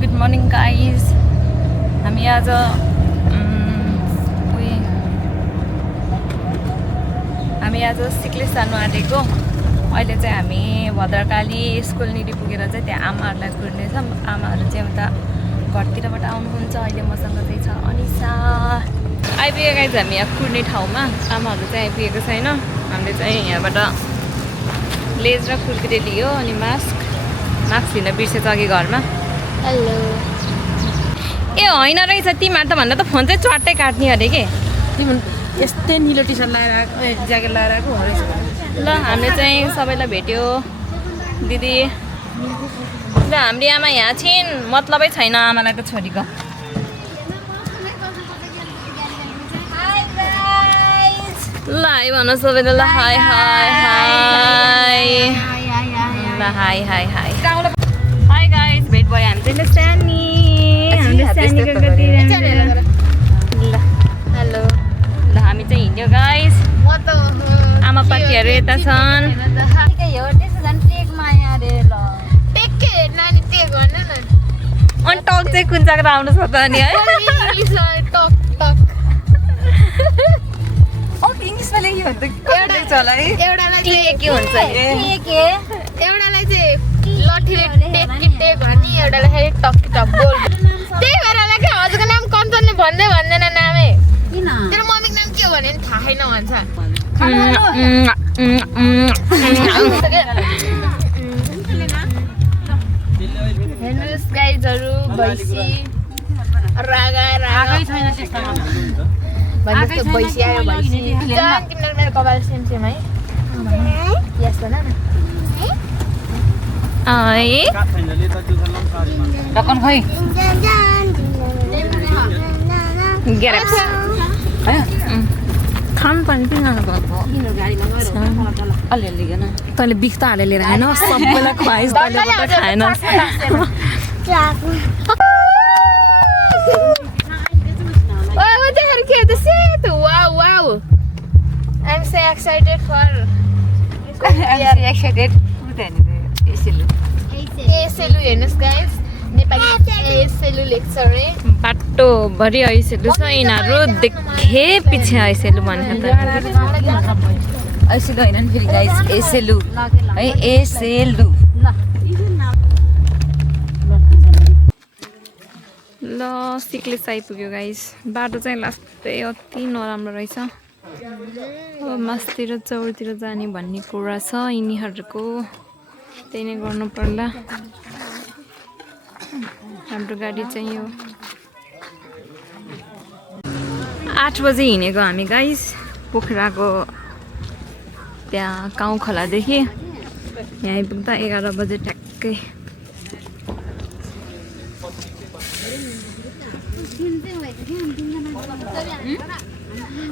Good morning guys. हामी आज सिक्लेस जानु आँटेको। अहिले चाहिँ हामी भद्रकाली स्कुलनिर पुगेर चाहिँ त्यहाँ आमाहरूलाई कुर्नेछौँ। आमाहरू चाहिँ उता घरतिरबाट आउनुहुन्छ। अहिले मसँग चाहिँ छ अनिसा। आइपुगेको गाइज हामी यहाँ कुर्ने ठाउँमा। आमाहरू चाहिँ आइपुगेको छैन। हामीले चाहिँ यहाँबाट लेज र कुर्कुरे लियो अनि मास्क लिन बिर्सेछ अघि घरमा। हेलो। ए होइन रहेछ, तिमीहरू त भन्दा त फोन चाहिँ चट्टै काट्ने अरे के। तिमी यस्तै निलो टी सर्ट लगाएर ज्याकेट लगाएर आएको हो रहेछ। ल हामीले चाहिँ सबैलाई भेट्यो दिदी। ल हाम्रो आमा यहाँ छिन्, मतलबै छैन आमालाई त छोरीको। ल हाई भन्नु सबैले। ल हाई हाई हाई ल high high high high guys. भेट भयो हामी चाहिँ सानी। हामीले सानीको गतिर ल हेलो। ल हामी चाहिँ हिँड्यो गाइस। म त आमा पार्टीहरू यता छन्। अनि टक चाहिँ कुन जग्गा आउनु छ त अनि है। इङ्ग्लिसमा लेख्यो भने त होला है। के हुन्छ एउटालाई चाहिँ लठीले टेक कि टेक भनी, एउटालाई फेरि टक कि टक बोल। त्यही भएर क्या हजुरको नाम कञ्चनले भन्दै भन्दैन नामै। तेरो मम्मीको नाम के हो भने नि थाहा छैन भन्छ। हेर्नुहोस् गाइजहरू, भैँसी रागा रागै छैन त्यस्तोमा। भन्नुहोस् त भैँसी आयो भैँसी। जान तिमीहरू मेरो कपाल सेम सेम है। यस्तो न ढक्कन खोइ। खानु पनि अलिअलि किन तैँले बिख त हालेर लिएर आएन। सबैलाई खुवाइस्, तैँले मात्रै खाएन। Wow, wow. I'm so excited for एसेलु हेर्नुहोस् गाइस। नेपाली एसेलु लेख्छ रे। बाटोभरि ऐसेलु छ। यिनीहरू देखे पछि ऐसेलु भनेको त ऐसेलु होइन नि फेरि गाइस, एसेलु है। एसेलु ल सिक्लेस आइपुग्यो गाइस। बाटो चाहिँ लास्टै अति नराम्रो रहेछ। मासतिर चौरतिर जाने भन्ने कुरा छ यिनीहरूको। त्यही नै गर्नु पर्ला। हाम्रो गाडी चाहिँ यो 8 बजे हिँडेको हामी गाइस। पोखराको त्यहाँ गाउँ खोलादेखि यहाँ आइपुग्दा 11 बजे ठ्याक्कै।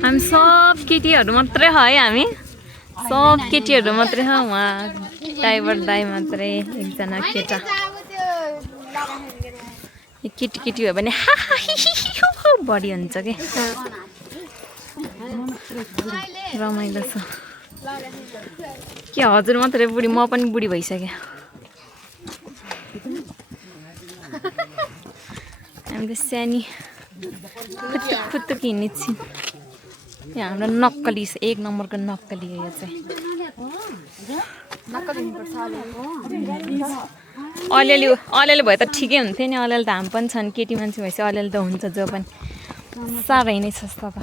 हामी सब केटीहरू मात्रै छ है। हामी सब केटीहरू मात्रै छ। उहाँ ड्राइभर दाइ मात्रै एकजना केटा। केटी केटी हो भने बढी हुन्छ कि रमाइलो छ के। हजुर मात्रै बुढी, म पनि बुढी भइसकेँ। हामीले सानी खुत्तुक हिँड्ने छिन्। यहाँ हाम्रो नक्कली 1 नम्बरको नक्कली हो यो चाहिँ। अलिअलि भयो त ठिकै हुन्थ्यो नि। अलिअलि त हामी पनि छन्, केटी मान्छे भएपछि अलिअलि त हुन्छ जो पनि। साह्रै नै छ त।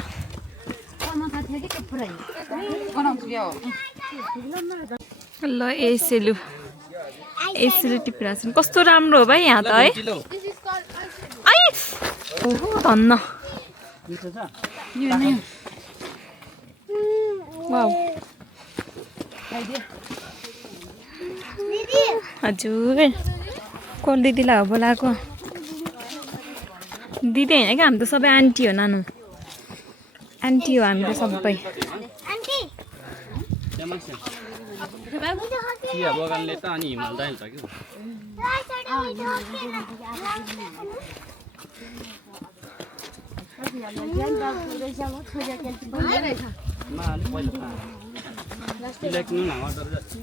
ल एसेलु टिपिरहेको छन्। कस्तो राम्रो हो भाइ यहाँ त है। ओहो धन्न। वाउ हजुर को दिदीलाई हो बोलाएको? दिदी होइन क्या, हामी त सबै आन्टी हो। नानु आन्टी हो हामी त सबै। चिया बगानले त अनि हिमाल दाइन्छ कि लेख्नु न अर्डर जति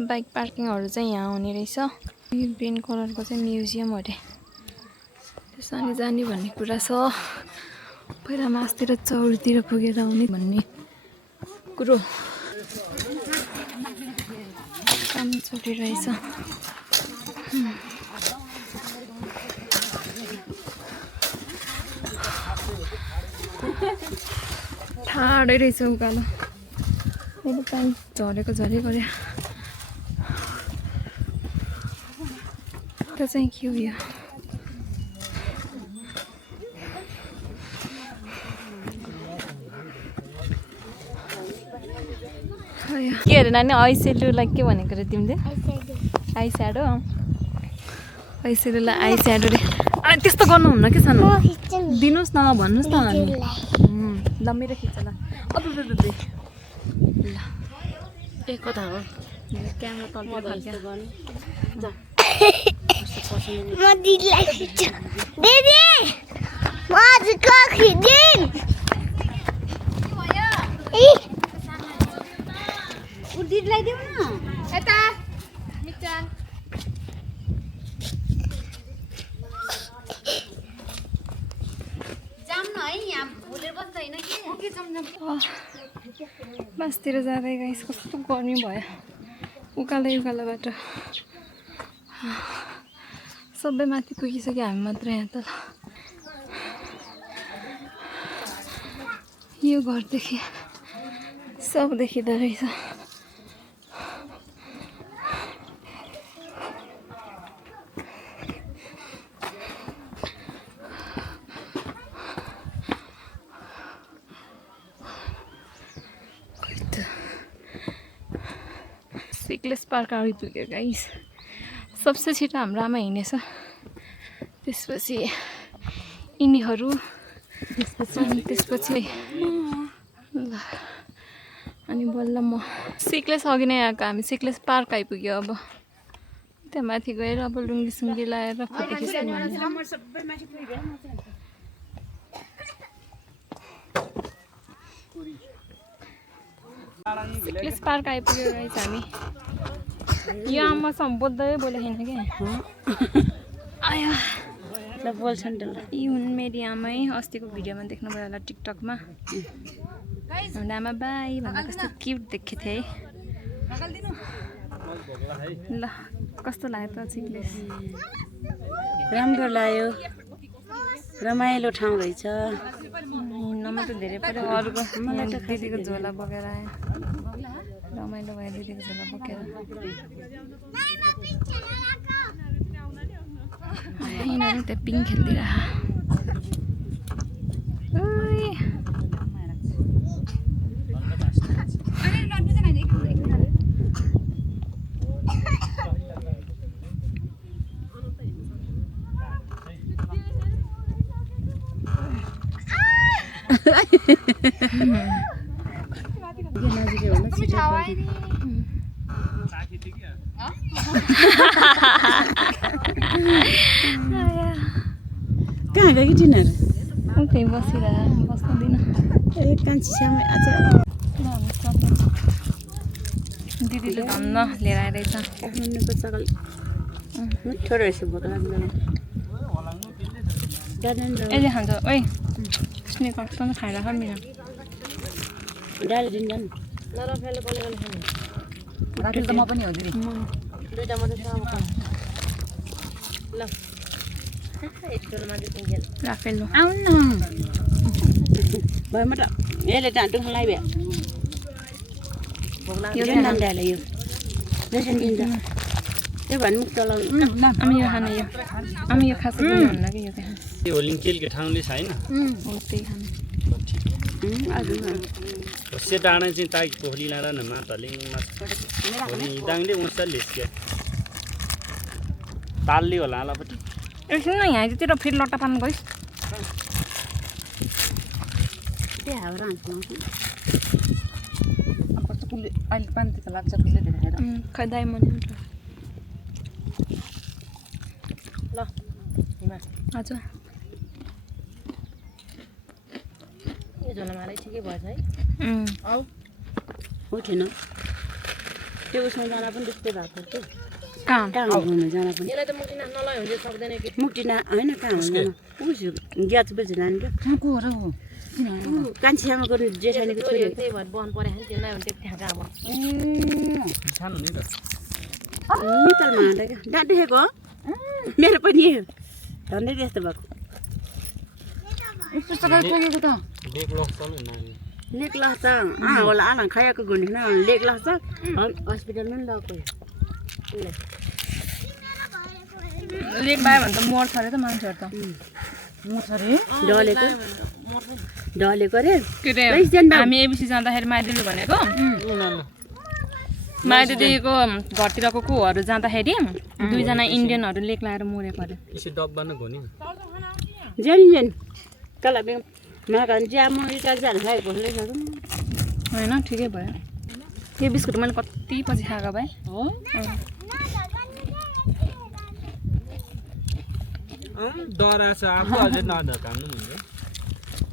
बाइक पार्किङहरू चाहिँ यहाँ हुने रहेछ। यो ग्रिन कलरको चाहिँ म्युजियम अरे त्यसरी जाने भन्ने कुरा छ। पहिला मासतिर चौरतिर पुगेर आउने भन्ने कुरो काम चलिरहेछ। ठाडै रहेछ उकालो। मेरो प्यान्ट झरेको झरे गऱ्यो। त्यो चाहिँ के हो यो? के अरे नानी आइस्याडोलाई के भनेको रे तिमीले? आई स्याडो आइस्याडोलाई आई स्याडो रे। अनि त्यस्तो गर्नुहुन्न कि सानो दिनुहोस् न भन्नुहोस् न अनि ल मेरो खिच्छ ल अब ल एक कता हो क्यामेरा तल्लो म दिदीलाई खिच्छु। दिदी म आजको खिचिन् दिदीलाई दिउँ न यता मिचन जाम न है यहाँ भुलेर बस्दैन के बसतिर जाँदै गाइस कस्तो गर्मी भयो। उकालो उकालोबाट सबै माथि पुगिसक्यो हामी मात्र यहाँ त। यो घरदेखि सब देखिँदो रहेछ। सिक्लेस पार्क आइपुग्यो गाइस। सबसे छिटो हाम्रो आमा हिँडेछ, त्यसपछि यिनीहरू, त्यसपछि ल अनि बल्ल म। सिक्लेस अघि नै आएको हामी सिक्लेस पार्क आइपुग्यो। अब त्यहाँ माथि गएर अब लुङ्गी लाएर फोटो खिच्नु भने सिक्लेस पार्क आइपुग्यो गाइस हामी। यो आमासँग बोल्दै बोलेको छैन क्या आयो ल बोल्छन् त। यी हुन् मेरी आमै। अस्तिको भिडियोमा देख्नुभयो होला टिकटकमा। हाम्रो आमा बाई भन्दा कस्तो क्युट देखेको थिएँ है। ल कस्तो लाग्यो त सिक्लेस? राम्रो लाग्यो, रमाइलो ठाउँ रहेछ। हिँड्नमा त धेरै पऱ्यो। अरूको मलाई त दिदीको झोला बोकेर आयो। रमाइलो भयो दिदीको झोला बोकेर। यिनीहरू त्यहाँ पिङ खेलिदिएर कहाँ गयो कि तिनीहरू? त्यहीँ बसिरहेको बस्दैन। ए कान्छी सामु आज दिदीले धन्न लिएर आइरहेछ। काठमाडौँको सकल मिठो रहेछ बोतल। यसले खान्छ ओइ स्नेकर पनि खाइराख मिना डाली दिन्छ नि। राखेल त म पनि हो दिदी। दुईटा मात्रै छ अब खाऊ। ल राफेल लो आउनु न भयो म त यसले ढाँटो खालाई भ्या यो नाम डाले यो लेसन दिन्छ त्यो भन्नु चलाउनु हामी यो खाने यो हामी यो खास भन्न कि यो खाने त्यो होलिङकेलको ठाउँले छैन हो त्यही खाने से डाँडा चाहिँ ताई पोखरी लाँडा न मातलिङमा भोलि दाङले उस्ता लेस्क्या तालले होला आलापट्टि एकछिन न यहाँतिर फेरि लट्टा पार्नु गइस त्यो हाउरा कस्तो कुले अहिले पानी त लाग्छ कुले देखेर खै दाइ मन ल हिमा हजुर यो झोला मारै ठिकै भएछ है। उठेन त्यो उसमा जाँदा पनि त्यस्तै भएको थियो कहाँ घुम्नु जाँदा पनि यसलाई त मुक्तिना नलाइ हुन्छ सक्दैन कि मुक्टिना होइन कहाँ हुँदैन उस ग्यास बेच लाने क्या कान्छी आमा गर्नु जेठानीको छोरी त्यही भएर बन परे त्यो नै हुन्छ त्यहाँ कहाँ सानो नि त मितलमा हान्दा क्या डाँट देखेको हो मेरो पनि झन्डै त्यस्तो भएको बेग लग्छ नि नानी लेक लाग्छ होला आना खाएको गुन्डिन लेक लाग्छ हस्पिटलमा पनि लगेको लेक भयो भने त मर्छ अरे त मान्छेहरू त ढलेको रे के अरे हामी एबिसी जाँदाखेरि माइदिदी भनेको माइदिदीको घरतिरको कोहरू जाँदाखेरि 2 जना इन्डियनहरू लेक लगाएर मरेको अरे यसो डब्बा न घुनि जेन कला बेग मागान ज्याम रिचार्ज जान खाएको होइन ठिकै भयो यो बिस्कुट मैले कति पछि खाएको भाइ हो डरा छ आफू अझै नधकाम्नु हुन्छ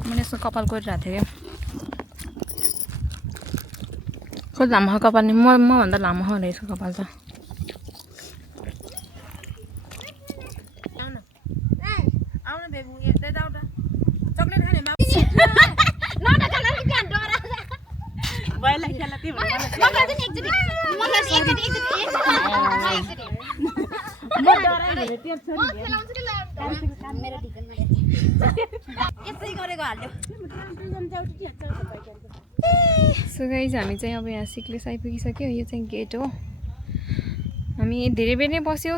मैले यसो कपाल कोरिरहेको थिएँ क्या खोइ लामो कपाल नि मभन्दा लामो हो रहेछ कपाल त सो गाइज हामी चाहिँ अब यहाँ सिक्लेस आइपुगिसक्यो यो चाहिँ गेट हो हामी धेरै बेर नै बस्यो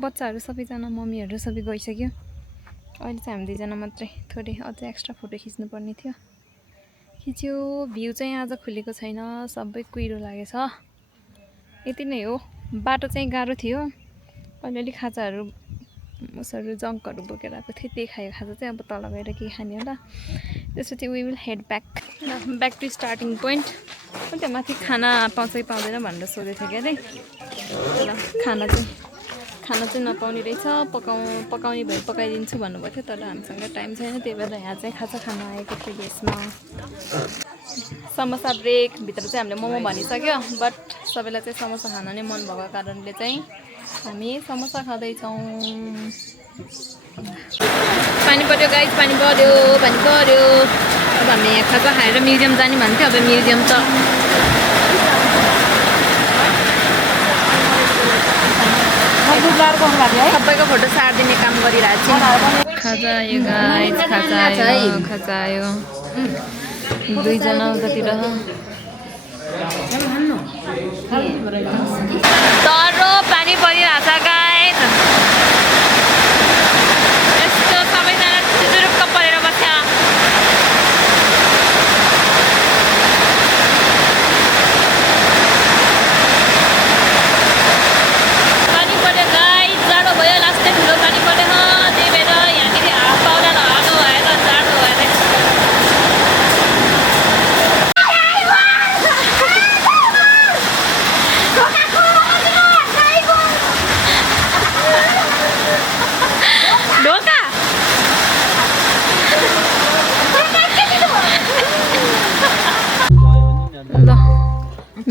बच्चाहरू सबैजना मम्मीहरू सबै गइसक्यो अहिले चाहिँ हामी 2 जना मात्रै थोरै अझै एक्स्ट्रा फोटो खिच्नुपर्ने थियो खिच्यो भ्यू चाहिँ आज खुलेको छैन सबै कुहिरो लागेछ यति नै हो बाटो चाहिँ गाह्रो थियो अलिअलि खाजाहरू उसहरू जङ्कहरू बोकेर आएको थियो त्यही खायो खाजा चाहिँ अब तल गएर के खाने होला त्यसपछि we will head back to starting point त्यहाँ माथि खाना पाउँछ कि पाउँदैन भनेर सोधेको थियो क्या अरे तर खाना चाहिँ नपाउने रहेछ पकाउने भए पकाइदिन्छु भन्नुभएको थियो तर हामीसँग टाइम छैन त्यही भएर यहाँ चाहिँ खाजा खान आएको थियो यसमा समोसा ब्रेक भित्र चाहिँ हामीले मोमो भनिसक्यो बट सबैलाई चाहिँ समोसा खान नै मन भएको कारणले चाहिँ हामी समोसा खाँदैछौँ पानी पर्यो गाइस पानी पर्यो अब हामी यहाँ खाजा खाएर म्युजियम जाने भन्थ्यो अब म्युजियम त सबैको फोटो सारिदिने काम गरिरहेको छु खाजा आयो गाइस खाजा आयो 2 जना उतातिर तरो पानी परिरहेछ गाइस यस्तो सबैजना चुरुक्क परेर बस्छ पानी पर्यो गाइस जाडो भयो लास्टै ठुलो पानी पर्यो त्यही भएर यहाँनिर हात पाउला नहाल्नु भएर जाडो भएर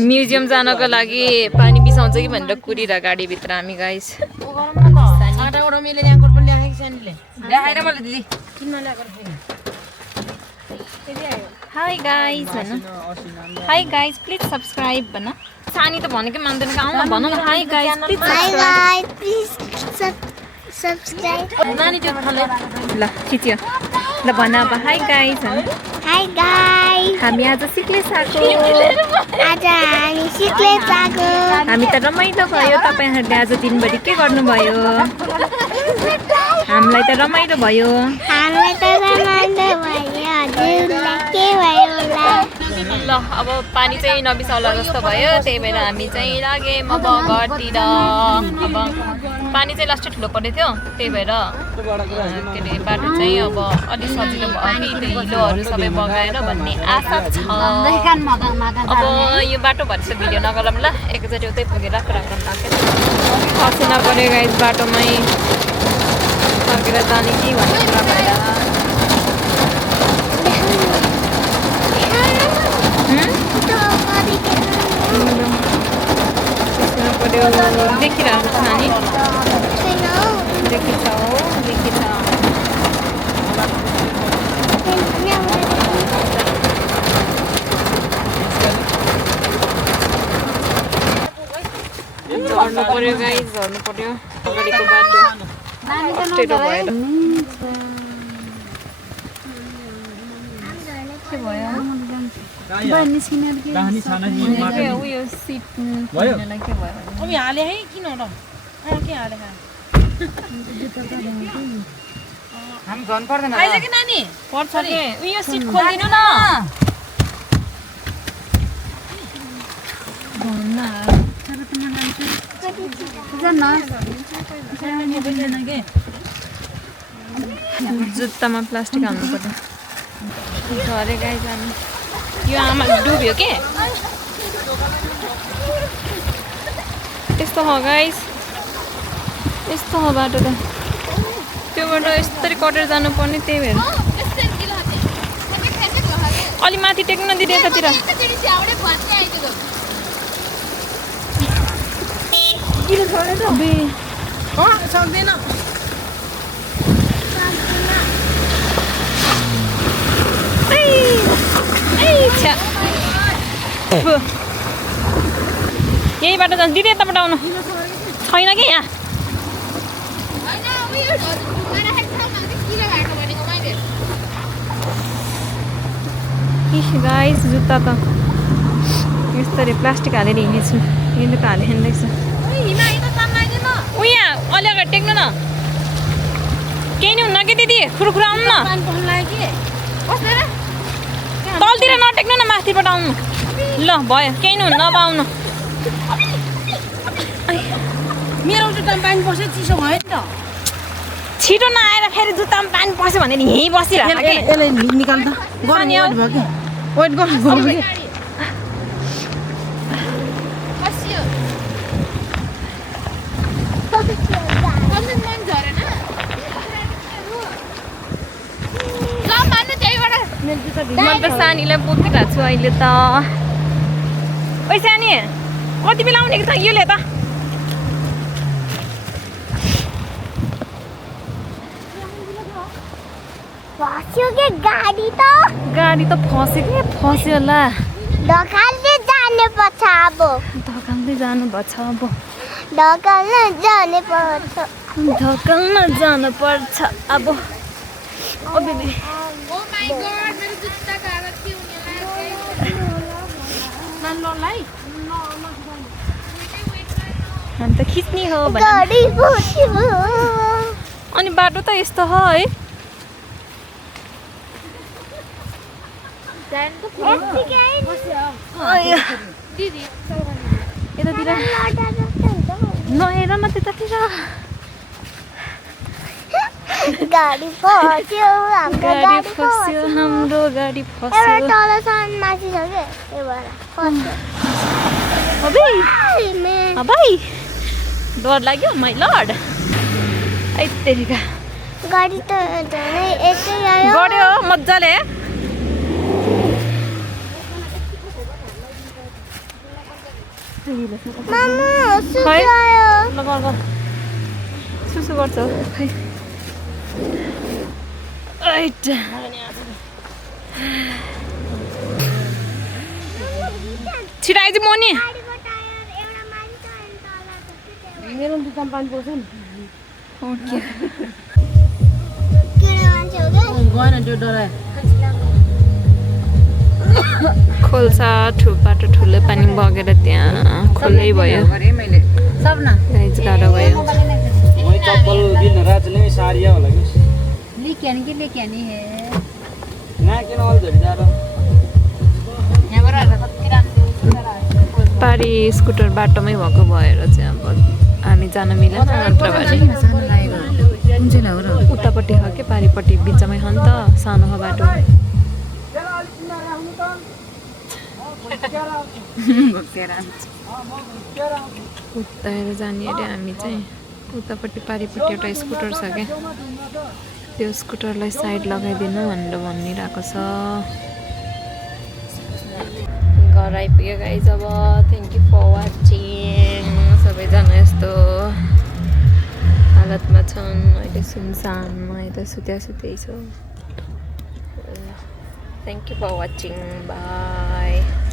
म्युजियम जानको लागि पानी बिसाउँछ कि भनेर कुरिरहेको गाडीभित्र हामी गाइस हाई गाइस भन हाई गाइस प्लिज सब्सक्राइब भन सानी त भनेकै मान्दैन आउन भन न हाई गाइस प्लिज सब्सक्राइब नानी त्यो खले ल खिच्यो ल भन अब हाई गाइस भन हाई गाइस हामी आज सिक्लेस आएको हामी त रमाइलो भयो तपाईहरुले आज दिनभरि के गर्नुभयो हामीलाई त रमाइलो भयो ल अब पानी चाहिँ नबिसाउला जस्तो भयो त्यही भएर हामी चाहिँ लागे अब घरतिर अब पानी चाहिँ लास्टै ठुलो पर्दै थियो त्यही भएर के अरे बाटो चाहिँ अब अलि सजिलो भयो कि हिलोहरू सबै बगाएर भन्ने आशा छ अब यो बाटो भएपछि भिडियो नगरौँ ल एकचोटि उतै पुगेर राख्न लाग्यो खसी नपऱ्यो गाइस बाटोमै फर्केर जाने कि भन्ने कुरा भएर पर्यो गाइस झर्नु पर्यो अगाडिको बाटो अप्ठ्यारो भएर के भयो उयो सिट किन्नलाई के भयो अब हाले है किन र के हाले हामी झन् पर्दैन अहिले के नानी पर्छ के उयो सिट खोलिदिनु न जुत्तामा प्लास्टिक हाल्नु पर्यो झरे गाई जानु यो आमा डुब्यो के यस्तो हो गाइस यस्तो हो बाटो त त्योबाट यस्तरी कटेर जानुपर्ने त्यही भएर अलि माथि टेक्न दिँदै यतातिर सक्दैन यही बाटो जान्छ दिदी यताबाट आउनु छैन कि यहाँ गाइस जुत्ता त यस्तरी प्लास्टिक हालेर हिँडेछु हिँडेको हालेर हिँड्दैछ उहाँ अलि अगाडि टेक्नु न केही नि हुन्न कि दिदी खुरुखुरु आउनु न तलतिर नटेक्नु न माथिबाट आउनु ल भयो केही नि हुन्न अब आउनु मेरो जुत्तामा पानी पस्यो चिसो भयो नि त छिटो नआएर फेरि जुत्तामा पानी पस्यो भनेर यहीँ बसिरहेको के यसलाई निकाल त गर्नु वेट भयो कि वेट गर्नु कि म त सानीलाई बोकिरहेको छु अहिले त ओइ सानी कति बेला आउने कि त योले त फस्यो के गाडी त फस्यो कि फस्यो होला ढकाल्दै जानुपर्छ अब धकाल्दै जानुपर्छ अब ढकाल्न जानुपर्छ धकाल्न जानुपर्छ अब हामी त खिच्ने हो गाडी फस्यो अनि बाटो त यस्तो हो है यतातिर नहेर न त्यतातिर गाडी फस्यो गाडी फस्यो हाम्रो गाडी फस्यो तलसम्म माथि छ के अबै डर लाग्यो माइ लर्ड है तेरिका गाडी त झनै एकै आयो गड्यो मजाले मामु सुसु आयो ल गर सुसु गर्छ खै राइट छिटो आइज मोनी मेरो जुत्तामा पानी पर्छ नि ओके गएन त्यो डरायो खोल्सा बाटो ठुलो पानी बगेर त्यहाँ खुल्लै भयो गाइज गाह्रो भयो वही चप्पल दिन रात नै सारिया होला कि लेके आनी है ना किन अल झरी जा रहा पारी स्कुटर बाटोमै भएको भएर चाहिँ अब हामी जान मिलेन नत्रभने उतापट्टि हो कि पारिपट्टि बिचमै हो नि त सानो हो बाटो उताएर जाने अरे हामी चाहिँ उतापट्टि पारिपट्टि एउटा स्कुटर छ क्या त्यो स्कुटरलाई साइड लगाइदिनु भनेर भनिरहेको छ घर आइपुग्यो गाइज अब थ्याङ्क यू फर वाचिङ सबैजना यस्तो हालतमा छन् अहिले सुनसान अहिले सुत्या सुत्यै छ thank you for watching by